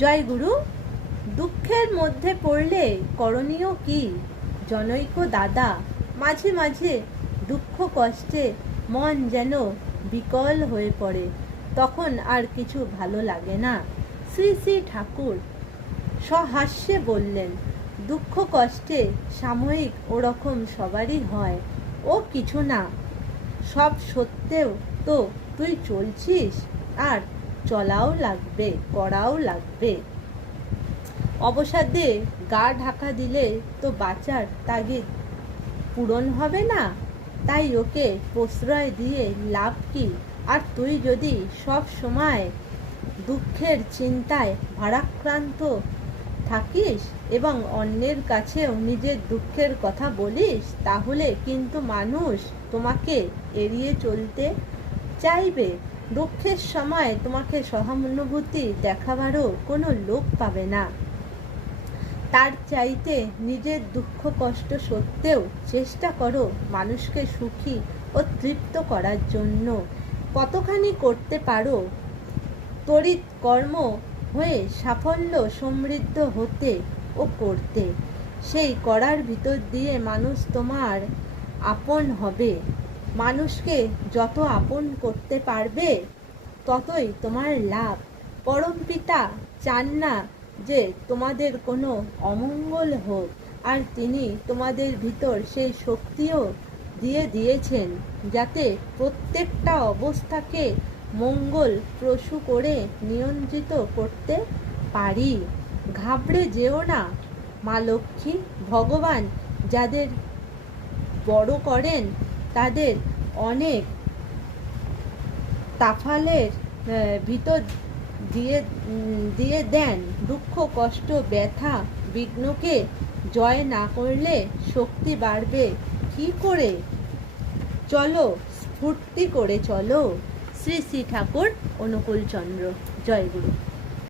জয় গুরু। দুঃখের মধ্যে পড়লে করণীয় কি জনৈক দাদা? মাঝে মাঝে দুঃখ কষ্টে মন যেন বিকল হয়ে পড়ে, তখন আর কিছু ভালো লাগে না। শ্রী শ্রী ঠাকুর সহাস্যে বললেন, দুঃখ কষ্টে সাময়িক ওরকম সবারই হয়, ও কিছু না। সব সত্ত্বেও তো তুই চলছিস, আর চলাও লাগবে, করাও লাগবে। অবসাদে গা ঢাকা দিলে তো বাঁচার তাগিদ পূরণ হবে না, তাই ওকে প্রশ্রয় দিয়ে লাভ কি? আর তুই যদি সব সময় দুঃখের চিন্তায় ভারাক্রান্ত থাকিস এবং অন্যের কাছেও নিজের দুঃখের কথা বলিস, তাহলে কিন্তু মানুষ তোমাকে এড়িয়ে চলতে চাইবে। দুঃখের সময় তোমাকে সহানুভূতি দেখাবারও কোনো লোক পাবে না। তার চাইতে নিজের দুঃখ কষ্ট সত্ত্বেও চেষ্টা করো মানুষকে সুখী ও তৃপ্ত করার জন্য। কতখানি করতে পারো তড়িৎ কর্ম হয়ে সাফল্য সমৃদ্ধ হতে ও করতে, সেই করার ভিতর দিয়ে মানুষ তোমার আপন হবে। মানুষকে যত আপন করতে পারবে ততই তোমার লাভ। পরমপিতা চান না যে তোমাদের কোনো অমঙ্গল হোক, আর তিনি তোমাদের ভিতর সেই শক্তিও দিয়ে দিয়েছেন যাতে প্রত্যেকটা অবস্থাকে মঙ্গল প্রসূ করে নিয়ন্ত্রিত করতে পারি। ঘাবড়ে যেও না মা লক্ষ্মী। ভগবান যাদের বড় করেন তাদের অনেক তাফালের ভিতর দিয়ে দেন। দুঃখ কষ্ট ব্যথা বিঘ্নকে জয় না করলে শক্তি বাড়বে কি করে? চলো স্ফূর্তি করে চলো। শ্রী শ্রী ঠাকুর অনুকূল চন্দ্র। জয় গুরু।